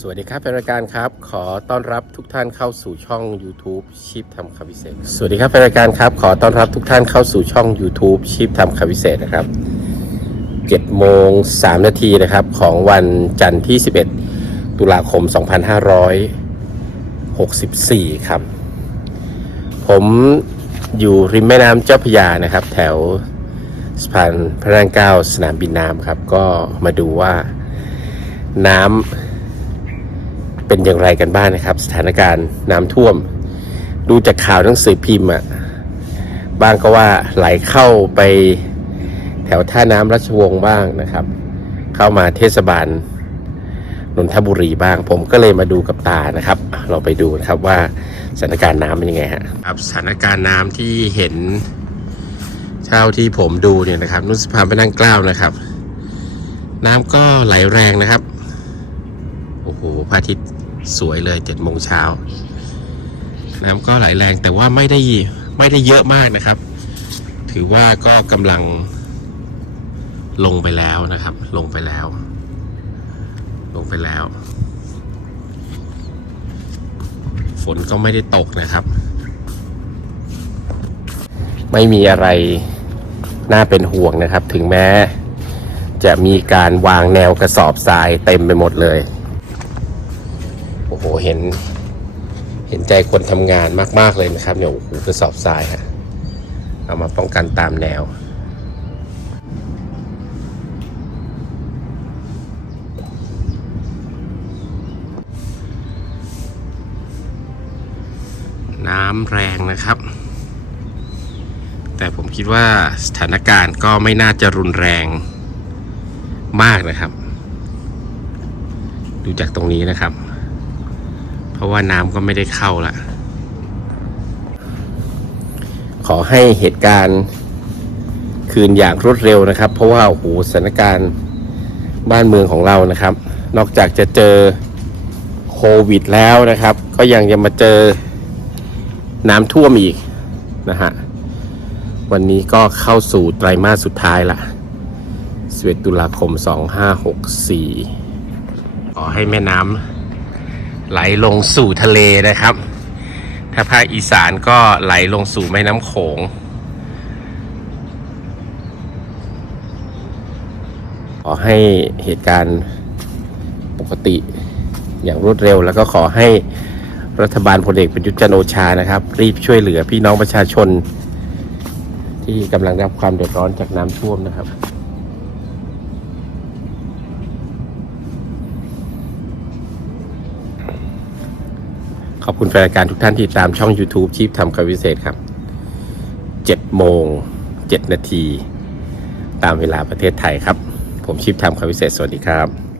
สวัสดีครับแฟนรายการครับ ขอต้อนรับทุกท่านเข้าสู่ช่อง YouTube ชิปทำคำพิเศษ สวัสดีครับแฟนรายการครับ ขอต้อนรับทุกท่านเข้าสู่ช่อง YouTube ชิปทำคำพิเศษนะครับ7โมง3นาทีนะครับของวันจันทร์ที่ 11 ตุลาคม 2564 ครับ ผมอยู่ริมแม่น้ำเจ้าพยานะครับ แถวสะพานพระนั่งเก้าสนามบินน้ำครับ ก็มาดูว่าน้ำ เป็นอย่างไรกันบ้างนะครับ สถานการณ์น้ำท่วม ดูจากข่าวหนังสือพิมพ์อะบ้างก็ว่าไหลเข้าไปแถวท่าน้ำราชวงศ์บ้างนะครับ เข้ามาเทศบาลนนทบุรีบ้าง ผมก็เลยมาดูกับตานะครับ เราไปดูนะครับว่าสถานการณ์น้ำเป็นยังไงฮะครับสถานการณ์น้ำที่เห็นเท่าที่ผมดูเนี่ยนะครับ นุสภาพไปนั่งกล้าวนะครับ น้ำก็ไหลแรงนะครับ โอ้โหพระอาทิตย์สวยเลยเจ็ดโมงเช้า น้ำก็ไหลแรงแต่ว่าไม่ได้ไม่ได้เยอะมากนะครับ ถือว่าก็กำลังลงไปแล้วนะครับ ลงไปแล้ว ลงไปแล้ว ฝนก็ไม่ได้ตกนะครับ ไม่มีอะไรน่าเป็นห่วงนะครับ ถึงแม้จะมีการวางแนวกระสอบทรายเต็มไปหมดเลย โอ้โหเห็น เห็นใจคนทำงานมาก ๆ เลยนะครับเนี่ยโอ้โหกระสอบทรายฮะเอามาป้องกันตามแนวน้ำแรงนะครับ แต่ผมคิดว่าสถานการณ์ก็ไม่น่าจะรุนแรงมากนะครับ ดูจากตรงนี้นะครับ เพราะว่าน้ำก็ไม่ได้เข้าละ ขอให้เหตุการณ์คืนอย่างรวดเร็วนะครับ เพราะว่าโอ้โหสถานการณ์บ้านเมืองของเรานะครับ นอกจากจะเจอโควิดแล้วนะครับ ก็ยังจะมาเจอน้ำท่วมอีกนะฮะวันนี้ก็เข้าสู่ไตรมาสสุดท้ายละ11ตุลาคม 2564 ขอให้แม่น้ำ ไหลลงสู่ทะเลนะครับ ถ้าภาคอีสานก็ไหลลงสู่แม่น้ำโขง ขอให้เหตุการณ์ปกติอย่างรวดเร็ว แล้วก็ขอให้รัฐบาลพลเอกประยุทธ์จันโอชานะครับ รีบช่วยเหลือพี่น้องประชาชน ที่กำลังได้รับความเดือดร้อนจากน้ำท่วมนะครับ ขอบคุณแฟนรายการทุกท่านที่ตามช่อง YouTube ชีพทำคำวิเศษครับ7โมง7นาที ตามเวลาประเทศไทยครับ ผมชีพทำคำวิเศษ สวัสดีครับ